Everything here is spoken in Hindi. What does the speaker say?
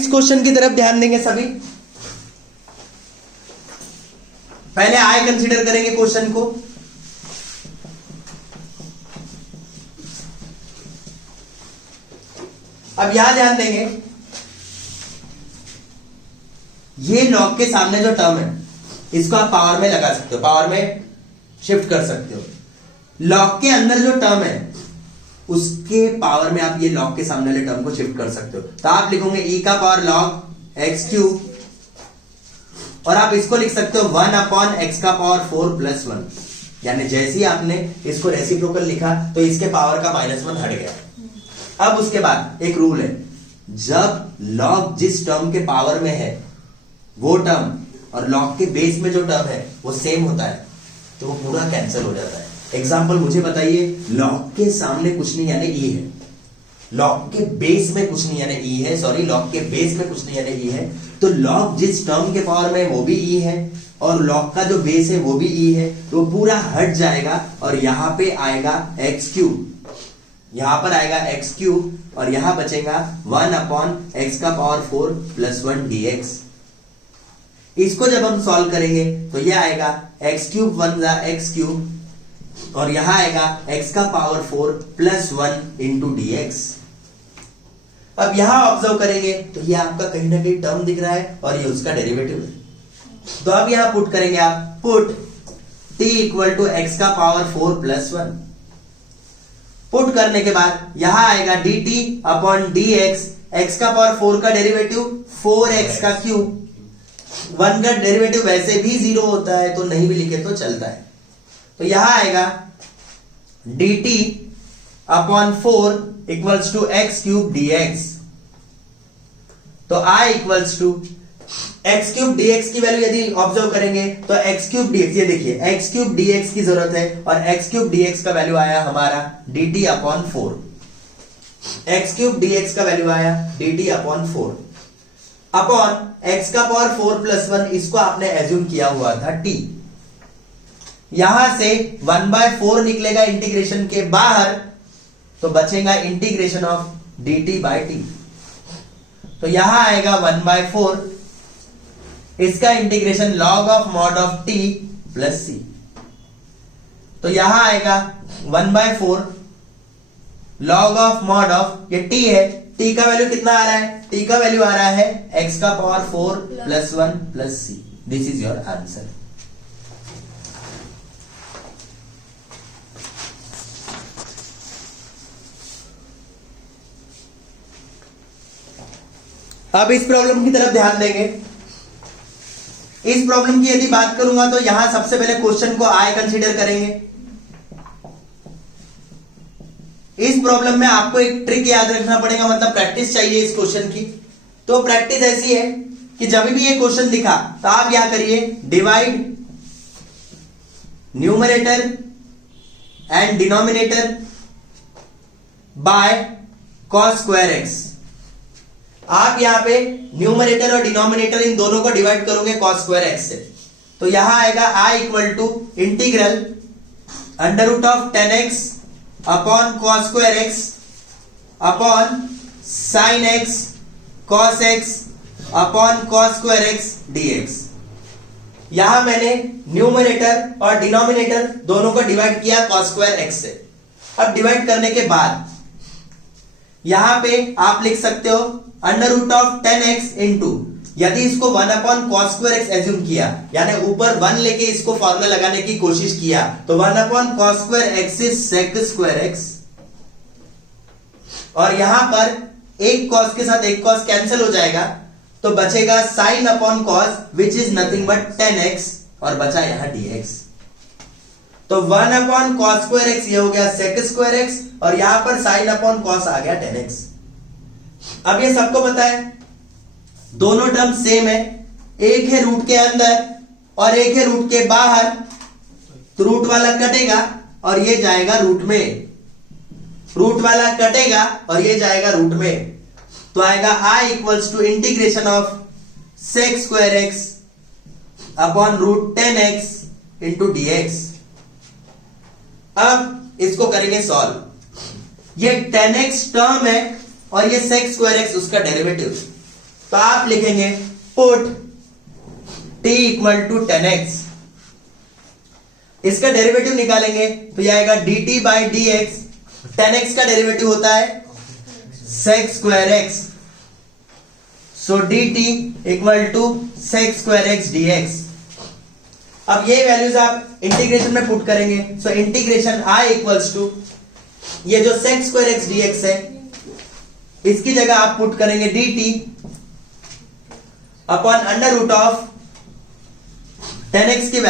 इस क्वेश्चन की तरफ ध्यान देंगे सभी। पहले आई कंसीडर करेंगे क्वेश्चन को। अब यहां ध्यान देंगे, ये लॉग के सामने जो टर्म है इसको आप पावर में लगा सकते हो, पावर में शिफ्ट कर सकते हो। लॉग के अंदर जो टर्म है उसके पावर में आप ये लॉग के सामने वाले टर्म को शिफ्ट कर सकते हो। तो आप लिखोगे e का पावर लॉग एक्स क्यूब, और आप इसको लिख सकते हो 1 अपॉन एक्स का पावर 4 प्लस 1। यानी जैसे ही आपने इसको रेसिप्रोकल लिखा तो इसके पावर का -1 हट गया। अब उसके बाद एक रूल है, जब लॉग जिस टर्म के पावर में है वो टर्म और लॉग के बेस में जो टर्म है वो सेम होता है तो वो पूरा कैंसिल हो जाता है। एग्जाम्पल मुझे बताइए, लॉग के सामने कुछ नहीं यानी ई है, लॉग के बेस में कुछ नहीं यानी ई है, सॉरी लॉग के बेस में कुछ नहीं यानी ई है। तो लॉग जिस टर्म के पावर में वो भी ई है और लॉग का जो बेस है वो भी ई है, तो पूरा हट जाएगा और यहां पे आएगा एक्स क्यूब, यहां पर आएगा एक्स क्यूब और यहां बचेगा 1 अपॉन एक्स का पावर 4 प्लस 1 dx। इसको जब हम सॉल्व करेंगे तो ये आएगा एक्स क्यूब 1 जा एक्स क्यूब और यहां आएगा एक्स का पावर 4 प्लस 1 इंटू dx। अब यहां ऑब्जर्व करेंगे तो ये आपका कहीं ना कहीं टर्म दिख रहा है और ये उसका डेरिवेटिव है। तो अब यहां पुट करेंगे, आप put t equal to X का पावर 4 प्लस 1। पुट करने के बाद यहां आएगा dt अपॉन dx, एक्स का पावर 4 का डेरिवेटिव 4x का क्यूब, 1 का डेरिवेटिव वैसे भी 0 होता है तो नहीं भी लिखे तो चलता है। तो यहां आएगा dt upon 4 equals to X cube dx। तो i equals to X cube dx की वैल्यू यदि ऑब्जर्व करेंगे तो एक्स क्यूब dx, ये देखिए एक्स क्यूब dx की जरूरत है और एक्स क्यूब dx का वैल्यू आया हमारा dt upon 4। X cube dx का वैल्यू आया dt अपॉन 4 अपॉन एक्स का पावर 4 प्लस 1, इसको आपने एज्यूम किया हुआ था t। यहां से 1/4 निकलेगा इंटीग्रेशन के बाहर तो बचेगा integration of dt by t। तो यहां आएगा 1/4, इसका integration log of mod of t plus c। तो यहां आएगा 1/4 log ऑफ मॉड ऑफ, ये t है, t का वैल्यू कितना आ रहा है, t का वैल्यू आ रहा है x का power 4 plus 1 plus c। This is your answer. अब इस प्रॉब्लम की तरफ ध्यान देंगे। इस प्रॉब्लम की यदि बात करूंगा तो यहां सबसे पहले क्वेश्चन को आई कंसीडर करेंगे। इस प्रॉब्लम में आपको एक ट्रिक याद रखना पड़ेगा, मतलब प्रैक्टिस चाहिए इस क्वेश्चन की। तो प्रैक्टिस ऐसी है कि जब भी ये क्वेश्चन दिखा तो आप क्या करिए, divide numerator and denominator by cos square x. आप यहां पे न्यूमरेटर और डिनोमिनेटर इन दोनों को डिवाइड करोगे cos स्क्वायर एक्स से। तो यहां आएगा i equal to integral under root of 10x upon cos square x upon sin x cos x upon cos square x dx। यहां मैंने न्यूमरेटर और डिनोमिनेटर दोनों को डिवाइड किया cos स्क्वायर एक्स से। अब डिवाइड करने के बाद यहां पे आप लिख सकते हो under root of 10x into, यदि इसको 1 upon cos square x assume किया, यानी ऊपर 1 लेके इसको फॉर्मूला लगाने की कोशिश किया, तो 1 upon cos square x is sec square x. और यहां पर एक cos के साथ एक cos कैंसिल हो जाएगा तो बचेगा sin upon cos which is nothing but 10x और बचा यहां dx। तो 1 अपॉन cos स्क्वायर एक्स ये हो गया sec स्क्वायर एक्स और यहां पर sin अपॉन cos आ गया 10x। अब ये सबको पता है दोनों टर्म सेम है, एक है रूट के अंदर और एक है रूट के बाहर, तो रूट वाला कटेगा और ये जाएगा रूट में, रूट वाला कटेगा और ये जाएगा रूट में। तो आएगा i equals to integration of sec square x upon root 10x into dx। अब इसको करेंगे सॉल्व। ये 10x टर्म है और ये sec स्क्वायर एक्स उसका डेरिवेटिव। तो आप लिखेंगे put t equal to 10x, इसका डेरिवेटिव निकालेंगे तो यह आएगा dt by D x. 10x का डेरिवेटिव होता है sec square x, so dt equal to sec square x dx। अब ये वैल्यूज आप इंटीग्रेशन में पुट करेंगे, so integration i equals to ये जो sec स्क्वायर x dx है इसकी जगह आप पुट करेंगे dt upon under root of 10x की